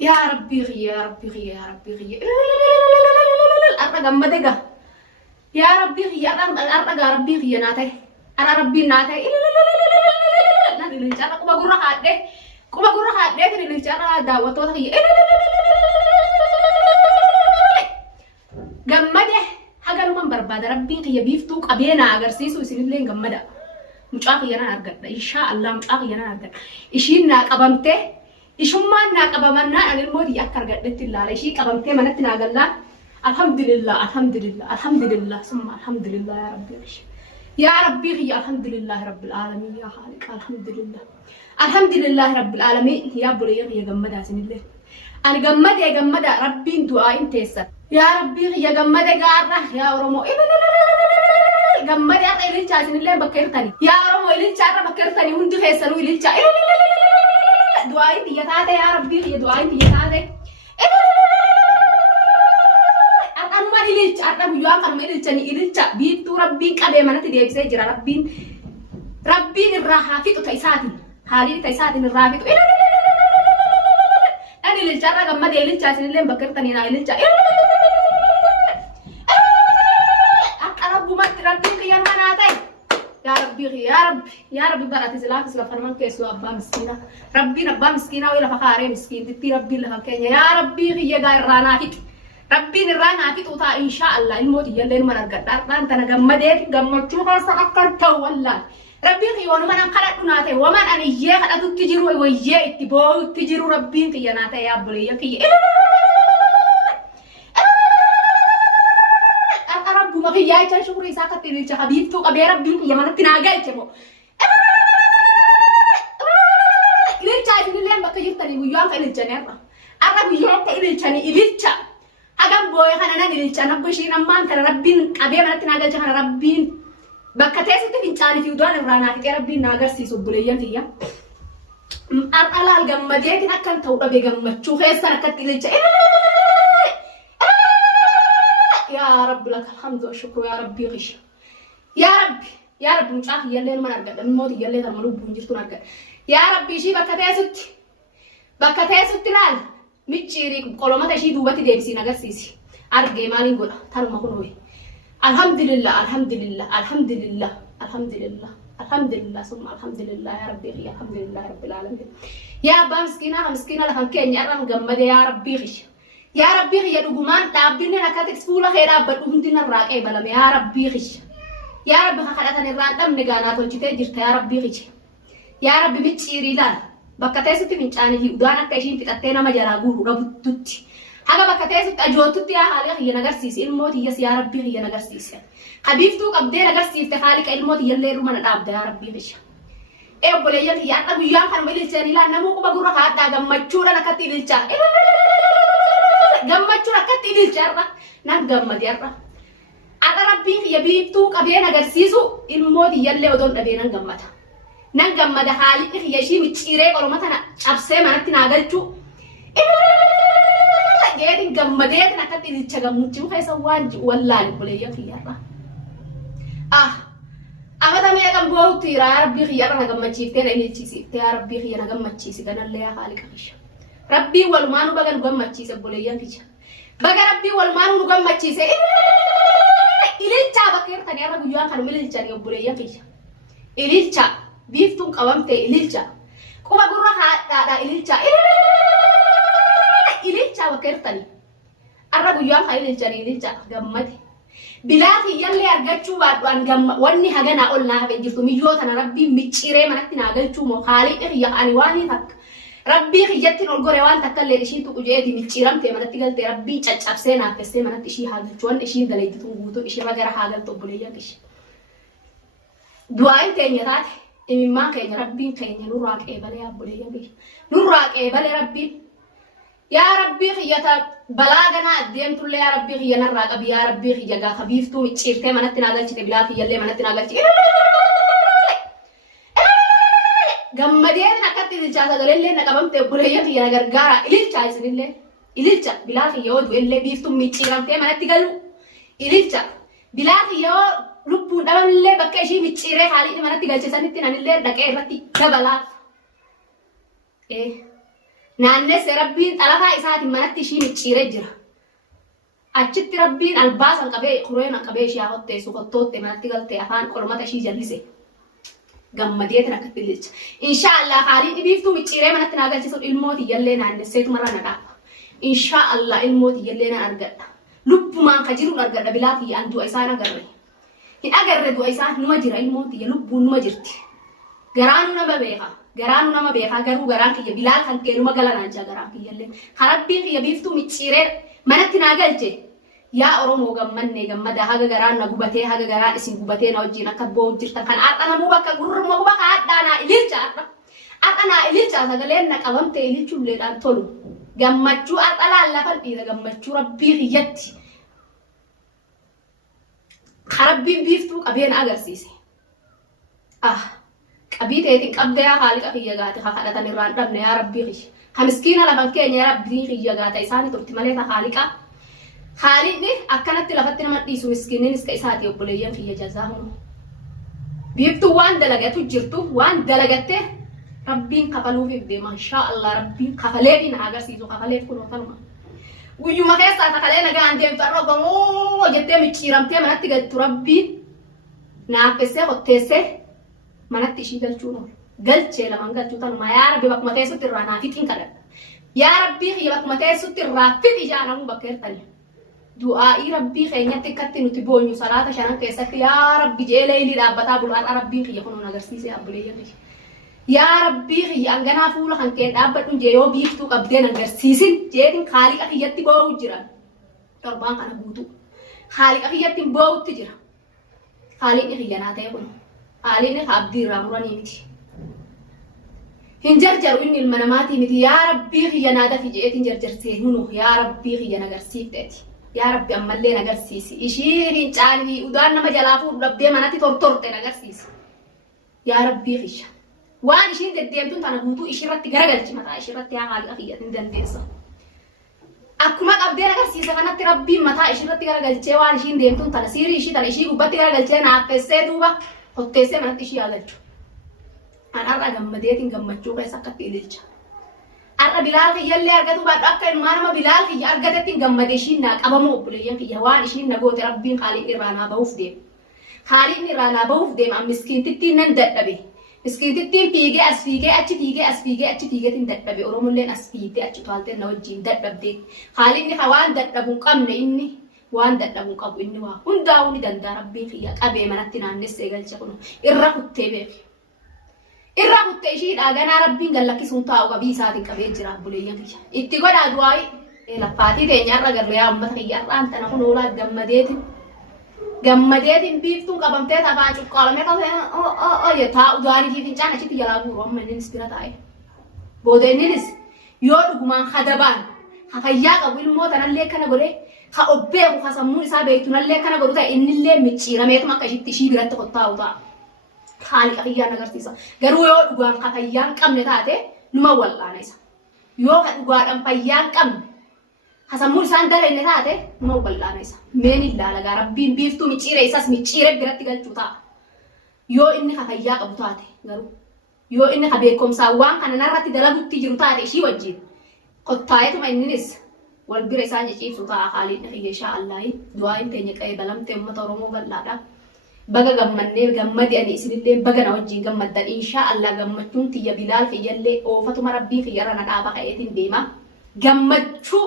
يا ربي غي يا ربي غي يا ربي غي أرجع جمدة يا ربي غي أرجع ربي غي ناتي أنا ربي ناتي نادي للجارة كم أقول راح أدي كم أقول راح أدي تري للجارة دعوة غي جمدة حاجة لو من برباد ربي غي بيفتوك أبينا أجرسيس ويسيب لين جمدة مش أخي أنا أرجع إن شاء الله مش أخي أنا أرجع إشينا قبمته إشومان ناقبمنا أنا المودي أكثر قدرت الله ليش قبمته منتنا قلنا الحمد لله الحمد لله الحمد لله ثم الحمد لله يا ربي يا ربي يا الحمد لله رب العالمين يا خالق الحمد لله رب العالمين يا بولي يا جمدا سن الله أنا جمدا ربي دعاء انتسر يا ربي يا جمدا قارة يا رمو جمدا إلين شاسن الله بكرتني يا رمو إلين شارة بكرتني وندي خسروا إلين شا دعاء تيجي يا ربي يا دعاء تيجي أنا بيجوا كلام إلتشا بيتو ربين كده mana tidak bisa jira ربين الراحة في تيساتين هالي تيساتين الراحة في أنا إلتشا رجع ما ده إلتشا سنلهم بكر تاني نا إلتشا أنا بوما ربين كيان ما ناتي يا ربي يا ربي برات زلاف زلاف فرمان كيسو أبا مسكينة ربي نبا مسكينة ولا فخاري مسكين تتي ربي لها كيان يا ربي هي غير راناتي ربي نرانا في توتا إن شاء الله الموت يلين من القدر أنت نجمدك جمتشوها سأكرت والله ربي خيون من أنقلت ناته ومن أن يجيه أدو تجرو ويجيه تبوا تجرو ربي خياناته يا بليه كي رب ما في ياي تشوف رئيسك تريج حبيب تو أبي ربي يا من تناجي تبوا لين شايف لين بكير تاني ويوم كان الجنة أنا ويوم كان الجنة إليتشا أجمع بوي خنا نادي أنا بشين أمان ترى ربين أبي أنا تناقل جهنا ربين بكتير ستة إنسان في ودان الرانا كتير ربين ناقر سيسو بليان تيا أرألا الجمع جاي كنا كان ثورة بيجمع شو خير سنة كتير يا رب لك الحمد والشكر يا ربي غش يا رب مش عارف يلين ما نرجع الموت يلين الملوك بنجرتو نرجع يا ربي شيء بكتير ستة لال ميتشيري كلامه تشي دوبتي ديبسي نغسيسي ارجع مالين غلا ترى ما كنوي الحمد لله الحمد لله الحمد لله الحمد لله الحمد لله ثم الحمد لله يا ربي يا الحمد لله رب العالمين يا با مسكينه لكن كين يرم جمد يا ربي غش يا ربي يا دغمان دابين نكاتك سفولا خير ابدون دين الراقي بلم يا ربي غش يا ربي خلاتني الرادم نغانا تولجته جرت يا ربي غش يا ربي ميتشيري لا بكتير ستة من شأنه يودانا كشين في تتنا مجرى غورو ربطتي حاجة بكتير ستة أجوتتي يا حالي هي نجارسيس الموت هي يا ربي هي نجارسيس حبيبتو قبضي نجارسيس تخالك الموت يلي رومان الأبد يا ربي غش إيه بقولي هي أنا بيجان كانوا ميلتشاني لا نمو كم بقول رخاء دا جمّتشورا نكتي للشا جمّتشورا كتي للشا نام جمّد يا أنا ربي هي بيبتو قبضي نجارسيسو الموت يلي ودون أبينا جمّتها نعم ماذا حالي هي شيء متشيرة kalau مثلا أبسه mana tinagalcu jadi gammadnya nak tiri cagam muncul kayak sawan jualan boleh ya kira apa tamanya kamu bawa tira Rabbi khiyar nak macam tera ini cisi tera Rabbi khiyar nak macam cisi karena leha kali kahis Rabbi wal manu bagan gam macam cisi boleh ya kira bagan Rabbi wal manu gam macam cisi ini cah bakir tanya Rabbi jual kan milih cari boleh ya kira ini cah بيفتون قوامته إليلشا كوما قرر هذا إليلشا إليلشا وكرتني الرجل يوم خير إليلشا جمدي بلاقي يلي أرجعوا وان جم واني هجنا قلنا بيجتوا ميجوت أنا ربي متشيرة ما نحن أرجعوا مخالي إخي يعني واني ثك ربي خيجتي نقول روان تكلم ليشين تقولي متشيرم تي ما نتقول تي ربي تشابسنا بس ما نتشي هذا شوان إشين دليل تقولوا إشي ما جرى هذا تقولي يا كيش دعاء تاني ذات إمي ما كين ربي كين نوراك إبلة يا بولي يا بي نوراك إبلة ربي يا ربي خيّتا بلاغنا أديم تقول يا ربي خيّنا نراك أبي يا ربي خيّجا خبيف تو متشيرته ما نتناقل شيء بلا في يلي ما نتناقل شيء gammadeen akkatti ililchaa sagalee naqabamtee buleeyya kiyya gargaara ililchaa isinillee ililcha bilaa kiyya yoo du'ellee biiftuun micciiramtee manatti galu ililcha bilaa kiyya yoo lubbuun dhaballee bakka ishii micciiree haalii manatti galchisanitti nanillee dhaqee irratti dabalaaf naannes rabbiin xalataa isaatiin manatti ishii micciiree jira achitti rabbiin albaasan qabee qureen qabee ishii hafotteessu kottootte manatti galtee afaan qormata ishii jallise gammadeetin akkatti ililcha inshaallah haalii dhibiiftuu micciiree manatti naa galchisuun ilmooti jallee naannesseetu marra na dhaafa inshaallah ilmooti jallee na argadha lubbumaan ka jiru argadha bilaa kiyya an du'a isaan agarre hin agarre du'a isaan numa jira ilmooti lubbuun numa jirti garaanu nama beeka garuu garaan kiyya bilaal kan kee numa galanaan jaa garaan kiyyallee harabbiin kiyya biiftuu micciiree manatti naa galche yaa oromoo gammanne gammada haga garaan na gubatee haga garaan isin gubatee na wajjin akka boo jirtan kan adha namuu bakka gurruma bakka adhaa naa ililcha adha naa ililcha sagaleen na qabamte ililchulleedhaan tolu gammachuu adha laallafan dhiira gammachuu rabbii kiyyatti harabbiin biiftuu qabeen agarsiise qabii teetiin qabdee haaliqa kiyya gaate kadhatan irraan dhabne yaa rabbii kiyya kamiskiina lafan keenya yaa rabbii kiyya gaate isaanii turti malee ta haaliqa haaliqni akkanatti lafatti nama dhiisu miskiinnis ka isaati obboleeyyan kiyya jazaahumu biiftuu waan dalagatu jirtu waan dalagatte rabbiin kafaluufiif deema inshaa Allah rabbiin kafaleefi na agarsiisu kafaleef kunoo tanuma guyyuma keessaa takalee nagaan deemtu arra gamoo jettee micciiramtee manatti galtu rabbiin naaffessee qotteessee manatti ishii galchuun galchee lamaan galchuu tanuma yaa rabbi bakkuma teessutti irraa naa fixiin kadhadha yaa rabbii kiyya bakkuma teessutti irraa fixi jaanamuu bakka hirtanne du'aa'ii rabbii keenyatti akkatti nuti boonyu salaata shanan keessatti yaa rabbi jeelee ilii dhaabbataa bulaadha rabbiin kiyya kunuun agarsiisee abbuleeyyan kiyya yaa rabbii kiyya anganaa fuula kan keen dhaabbadhuun jee yoo biiftuu qabdeen agarsiisin jeetiin haaliqa kiyyatti boo'u jiran torbaan kana guutuu haaliqa kiyyatti boo'utti jira haaliqni kiyya naa ta'e kun haaliqni abdii irraa muranii miti hin jarjaru inni ilma namaatii miti yaa rabbii kiyya naa dafi jeetiin jarjarsee hunu yaa rabbii kiyya nagarsiifteeti yaa rabbi ammallee nagarsiisi ishii fincaanii udaan nama jalaa fuudhu dhabdee manatti tortorte nagarsiisi yaa rabbii kiyya waan ishiin deddeemtuun tana guutuu ishirratti garagalchi mataa ishirratti yaa haaliqa kiyya hin dandeessa akkuma qabdee nagarsiisa kanatti rabbiin mataa ishirratti garagalchee waan ishiin deemtuun tana siirii ishii tana ishii gubbatti garagalchee naaffessee duuba hotteessee manatti ishii yaagalchu anarra gammadeetiin gammachuu keessa akkatti ililcha arra bilaal kiyyallee argatu baadhu akka ilmaa nama bilaal kiyya argatettiin gammade ishiin naa qabamu obboleeyyan kiyya waan ishiin na goote rabbiin haaliqni irraa naa bahuuf deema haaliqni irraa naa bahuuf deema miskiintittiin nan dadhabe miskiintittiin fiigee as fiigee achi fiigee as fiigee achi fiigeetiin dadhabe oromolleen as fiigee achi taaltee na wajjiin dadhabdee haaliqni waan dadhabuun qabne inni waan dadhabuun qabu inni waa hundaa'uu ni danda'a rabbiin kiyya qabee manatti naannessee galche kun irra kuttee beeki irra kuttee ishii dhaaganaa rabbiin gallakkisuun taa'u qabii isaatiin qabee jira buleeyyan kiyya itti godhaa du'aayi laffaatii teenyaarra garuu yaa ummata kiyyaarra antana kun oolaa gammadeetiin biiftuun qabamtee tafaan cuqqaalamee qabee taa'u du'aanii fi fincaan achitti jalaa guuru amma innis bira taa'e booda innis yoo dhugumaan hadabaan hafayyaa qabu ilmoo tanallee kana godhee ha obbeeku ha sammuun isaa beektunallee kana godhu ta'e innillee micciirameetuma akka ishii biratti qottaa'u ta'a. haaliqa kiyyaan agarsiisa garuu yoo dhugaan ka fayyaan qabne taate numa wal'aana isa yoo ka dhugaadhaan fayyaan qabne hasammuun isaan dalenne taate numa wal'aana isa meen ilaala gaa rabbiin biiftuu micciire isas micciire biratti galchuu ta'a yoo inni ka fayyaa qabu taate garuu yoo inni ka beekumsaa waan kana narratti dalagutti jiru taate ishii wajjin qottaa'etuma inninis wal bira isaan jeciibsu ta'a haaliqni kiyya inshaa Allah du'aayin teenya qa'ee balamtee uummata Oromoo bal'aadha baga gammannee gammadi ani isinillee baga na wajjin gammaddan inshaa Allah gammachuun tiyya bilaal kiyyallee oofatuma rabbii kiyyarra na dhaaba ka'eetiin deema gammachuu